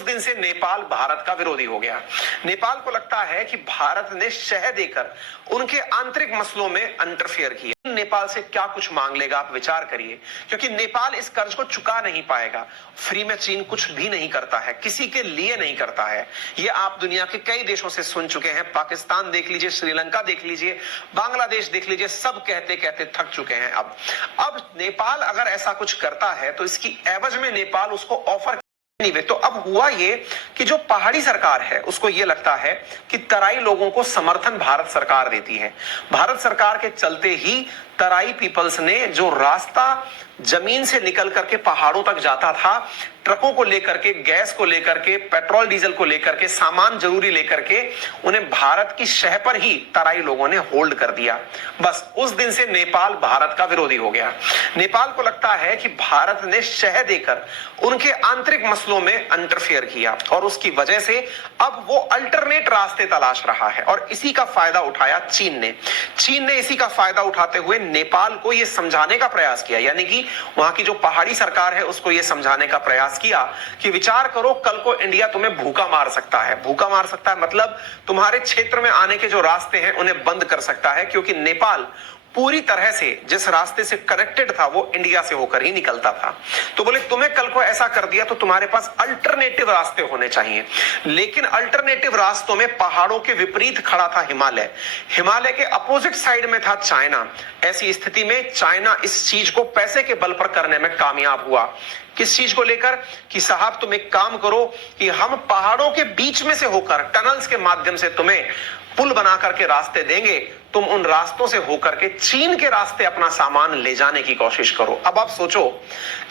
उस दिन से नेपाल भारत का विरोधी हो गया। नेपाल को लगता है कि भारत ने शह देकर उनके आंतरिक मसलों में इंटरफेयर किया। नेपाल से क्या कुछ मांग लेगा, आप विचार करिए, क्योंकि नेपाल इस कर्ज को चुका नहीं पाएगा। फ्री में चीन कुछ भी नहीं करता है, किसी के लिए नहीं करता है। ये आप दुनिया के कई देशों से सुन चुके हैं। पाकिस्तान देख लीजिए, श्रीलंका देख लीजिए, बांग्लादेश देख लीजिए, सब कहते कहते थक चुके हैं। अब नेपाल अगर ऐसा कुछ करता है तो इसकी एवज में नेपाल उसको ऑफर नहीं। तो अब हुआ ये कि जो पहाड़ी सरकार है उसको ये लगता है कि तराई लोगों को समर्थन भारत सरकार देती है। भारत सरकार के चलते ही तराई पीपल्स ने जो रास्ता जमीन से निकल करके पहाड़ों तक जाता था, ट्रकों को लेकर के, गैस को लेकर के, पेट्रोल डीजल को लेकर के, सामान जरूरी लेकर के, उन्हें भारत की शह पर ही तराई लोगों ने होल्ड कर दिया। बस उस दिन से नेपाल भारत का विरोधी हो गया। नेपाल को लगता है कि भारत ने शह देकर उनके आंतरिक मसलों में इंटरफेयर किया और उसकी वजह से अब वो अल्टरनेट रास्ते तलाश रहा है। और इसी का फायदा उठाया चीन ने इसी का फायदा उठाते हुए नेपाल को यह समझाने का प्रयास किया, यानी कि वहां की जो पहाड़ी सरकार है उसको यह समझाने का प्रयास किया कि विचार करो, कल को इंडिया तुम्हें भूखा मार सकता है। भूखा मार सकता है मतलब तुम्हारे क्षेत्र में आने के जो रास्ते हैं उन्हें बंद कर सकता है, क्योंकि नेपाल पूरी तरह से जिस रास्ते से कनेक्टेड था वो इंडिया से होकर ही निकलता था। तो बोले तुम्हें कल को ऐसा कर दिया तो तुम्हारे पास अल्टरनेटिव रास्ते होने चाहिए। लेकिन अल्टरनेटिव रास्तों में पहाड़ों के विपरीत खड़ा था हिमालय के अपोजिट साइड में था चाइना। ऐसी स्थिति में चाइना इस चीज को पैसे के बल पर करने में कामयाब हुआ। किस चीज को लेकर कि साहब तुम एक काम करो कि हम पहाड़ों के बीच में से होकर टनल्स के माध्यम से तुम्हें पुल बना करके रास्ते देंगे, तुम उन रास्तों से होकर के चीन के रास्ते अपना सामान ले जाने की कोशिश करो। अब आप सोचो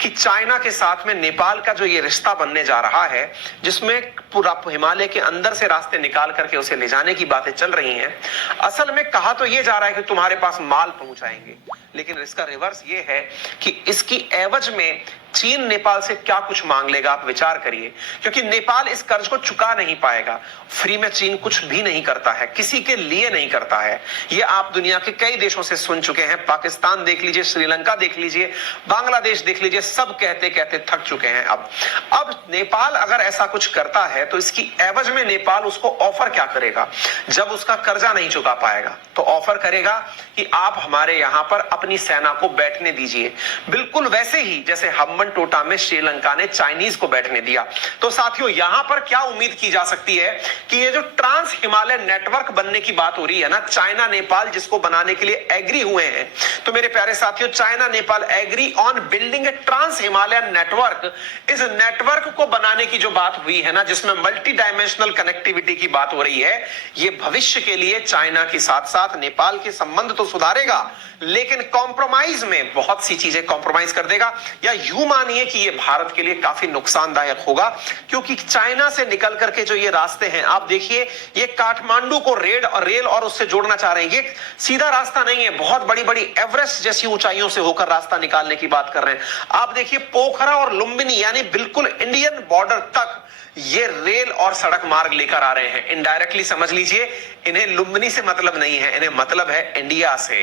कि चाइना के साथ में नेपाल का जो ये रिश्ता बनने जा रहा है, जिसमें पूरा हिमालय के अंदर से रास्ते निकाल करके उसे ले जाने की बातें चल रही हैं, असल में कहा तो ये जा रहा है कि तुम्हारे पास माल पहुंचाएंगे, लेकिन इसका रिवर्स ये है कि इसकी एवज में चीन नेपाल से क्या कुछ मांग लेगा, आप विचार करिए, क्योंकि नेपाल इस कर्ज को चुका नहीं पाएगा। फ्री में चीन कुछ भी नहीं करता है, किसी के लिए नहीं करता है। ये आप दुनिया के कई देशों से सुन चुके हैं। पाकिस्तान देख लीजिए, श्रीलंका देख लीजिए, बांग्लादेश देख लीजिए, सब कहते कहते थक चुके हैं। अब नेपाल अगर ऐसा कुछ करता है तो इसकी एवज में नेपाल उसको ऑफर क्या करेगा? जब उसका कर्जा नहीं चुका पाएगा तो ऑफर करेगा कि आप हमारे यहां पर अपनी सेना को बैठने दीजिए, बिल्कुल वैसे ही जैसे हम्बन टोटा में श्रीलंका ने चाइनीज को बैठने दिया। तो साथियों, यहां पर क्या उम्मीद की जा सकती है कि ये जो ट्रांस हिमालय नेटवर्क बनने की बात हो रही है ना, चाइना नेपाल जिसको बनाने के लिए एग्री हुए हैं, तो मेरे प्यारे साथियों, China Nepal agree on building a trans Himalayan network. इस नेटवर्क को बनाने की जो बात हुई है ना, जिसमें मल्टी डायमेंशनल कनेक्टिविटी की बात हो रही है, ये भविष्य के लिए चाइना के साथ साथ नेपाल के संबंध तो सुधारेगा, लेकिन कॉम्प्रोमाइज में बहुत सी चीजें कॉम्प्रोमाइज कर देगा। या यूं मानिए कि ये भारत के लिए काफी नुकसानदायक होगा, क्योंकि चाइना से निकल करके जो ये रास्ते हैं, आप देखिए, ये काठमांडू को रेल और उससे जोड़ना चाह रहे हैं। ये सीधा रास्ता नहीं है, बहुत बड़ी बड़ी एवरेस्ट जैसी ऊंचाइयों से होकर रास्ता निकालने की बात कर रहे हैं। आप देखिए, पोखरा और लुंबिनी यानी बिल्कुल इंडियन बॉर्डर तक ये रेल और सड़क मार्ग लेकर आ रहे हैं। इनडायरेक्टली समझ लीजिए, इन्हें लुंबिनी से मतलब नहीं है, इन्हें मतलब है इंडिया से,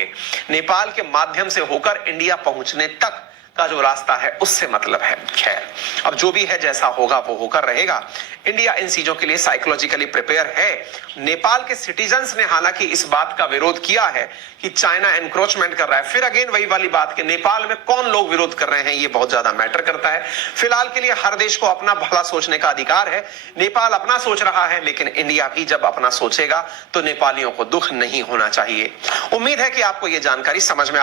नेपाल के माध्यम से होकर इंडिया पहुंचने तक का जो रास्ता है उससे मतलब है। खैर, अब जो भी है, जैसा होगा वो होकर रहेगा। इंडिया इन चीजों के लिए साइकोलॉजिकली प्रिपेयर है। नेपाल के सिटीजन्स ने हालांकि इस बात का विरोध किया है कि चाइना एनक्रोचमेंट कर रहा है। फिर अगेन वही वाली बात कि नेपाल में कौन लोग विरोध कर रहे हैं, ये बहुत ज्यादा मैटर करता है। फिलहाल के लिए हर देश को अपना भला सोचने का अधिकार है। नेपाल अपना सोच रहा है, लेकिन इंडिया भी जब अपना सोचेगा तो नेपालियों को दुख नहीं होना चाहिए। उम्मीद है कि आपको यह जानकारी समझ में